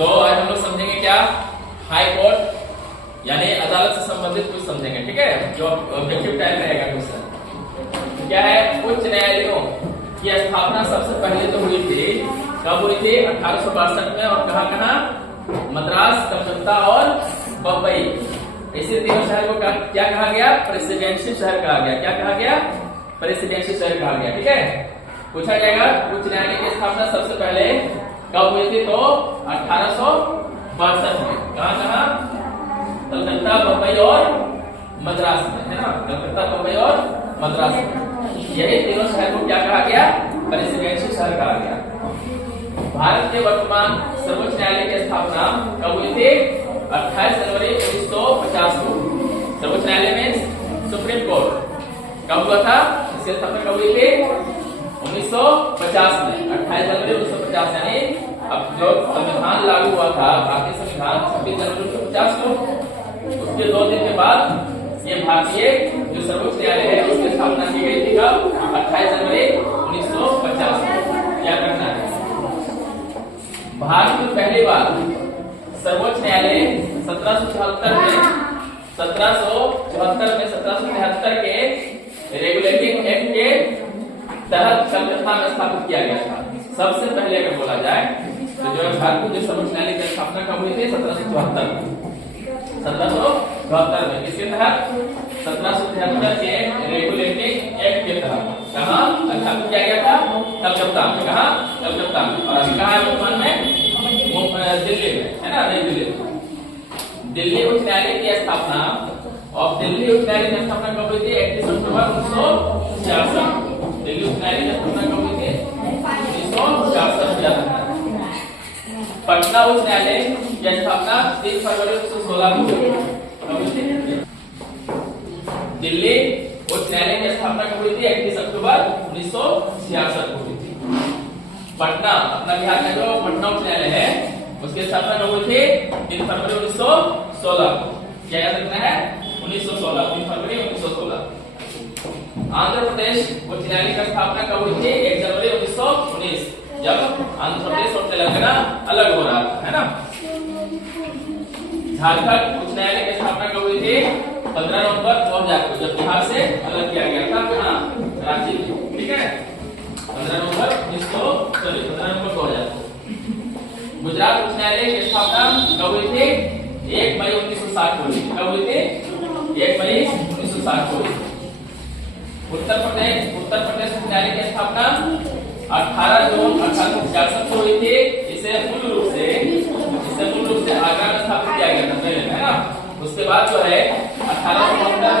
तो आज हम लोग समझेंगे क्या, हाई कोर्ट यानी अदालत से संबंधित कुछ समझेंगे, ठीक है, जो ऑब्जेक्टिव टाइप रहेगा क्वेश्चन। क्या है, उच्च न्यायालयों की स्थापना सबसे पहले तो हुई थी, कब हुई थी, 1862 में, और कहाँ कहाँ, मद्रास, कलकत्ता और बम्बई। इसी तीनों शहर को क्या कहा गया, प्रेसिडेंशियल शहर कहा गया। क्या कहा गया, प्रेसिडेंशियल शहर कहा गया, ठीक है। पूछा जाएगा उच्च न्यायालय की स्थापना सबसे पहले कब हुई थी, तो 1862 में। कहाँ कहाँ, कलकत्ता, बम्बई और मद्रास में, है ना, कलकत्ता, बम्बई और मद्रास में। यही तीनों शहर को क्या कहा गया, प्रेसिडेंशियल शहर कहा गया। भारत के वर्तमान सर्वोच्च न्यायालय की स्थापना कब हुई थी, 28 जनवरी 1950 को। सर्वोच्च न्यायालय में सुप्रीम कोर्ट कब हुआ था, इसकी स्थापना कब हुई थी, 1950 में, 28 जनवरी 1950। यानी अब जो संविधान लागू हुआ था, भारतीय संविधान 26 जनवरी 1950 को, उसके 2 दिन के बाद ये भारतीय जो सर्वोच्च न्यायालय है उसकी स्थापना की गई थी, कब, 28 जनवरी 1950 को। क्या करना है, भारत में पहली बार सर्वोच्च न्यायालय 1774 में 1773 के रेगुलेटिंग एक्ट के तहत कलकत्ता में स्थापित किया गया था। सबसे पहले अगर बोला जाए तो जो भारत में सर्वोच्च न्यायालय की स्थापना कब हुई थी, 1774 में। किसके तहत, 1773 के रेगुलेटिंग एक्ट के तहत। कहाँ स्थापित किया गया था, कलकत्ता में। कहाँ, कलकत्ता में। और अभी कहाँ है वर्तमान में, दिल्ली में, है ना, नई दिल्ली। दिल्ली उच्च न्यायालय की स्थापना, और दिल्ली उच्च न्यायालय की स्थापना कब हुई थी, 31 अक्टूबर 1966। दिल्ली उच्च न्यायालय की स्थापना कब हुई थी, 1966। पटना उच्च न्यायालय की स्थापना 3 फरवरी 1916 को हुई थी। दिल्ली उच्च न्यायालय की स्थापना कब हुई थी, 31 अक्टूबर 1966 को हुई थी। पटना, अपना बिहार का जो पटना उच्च न्यायालय है उसकी स्थापना कब हुई थी, 3 फरवरी 1916 को। क्या याद रखना है, 1916, 3 फरवरी 1916। आंध्र प्रदेश उच्च न्यायालय की स्थापना कब हुई थी, 1 जनवरी 1919, जब आंध्र प्रदेश और तेलंगाना अलग हो रहा था, है ना। झारखंड उच्च न्यायालय की स्थापना कब हुई थी, 15 नवंबर 2000 को, जब बिहार से अलग किया गया था, कहाँ, रांची, ठीक है, 15 नवंबर 2000 को। गुजरात उच्च न्यायालय की स्थापना कब हुई थी, 1 मई 1960 को हुई। कब हुई थी, 1 मई 1960 को हुई। उत्तर प्रदेश उच्च न्यायालय की स्थापना 18 जून 1866 को हुई थी। इसे मूल रूप से आगरा में स्थापित किया गया था पहले, है ना। उसके बाद जो है 1872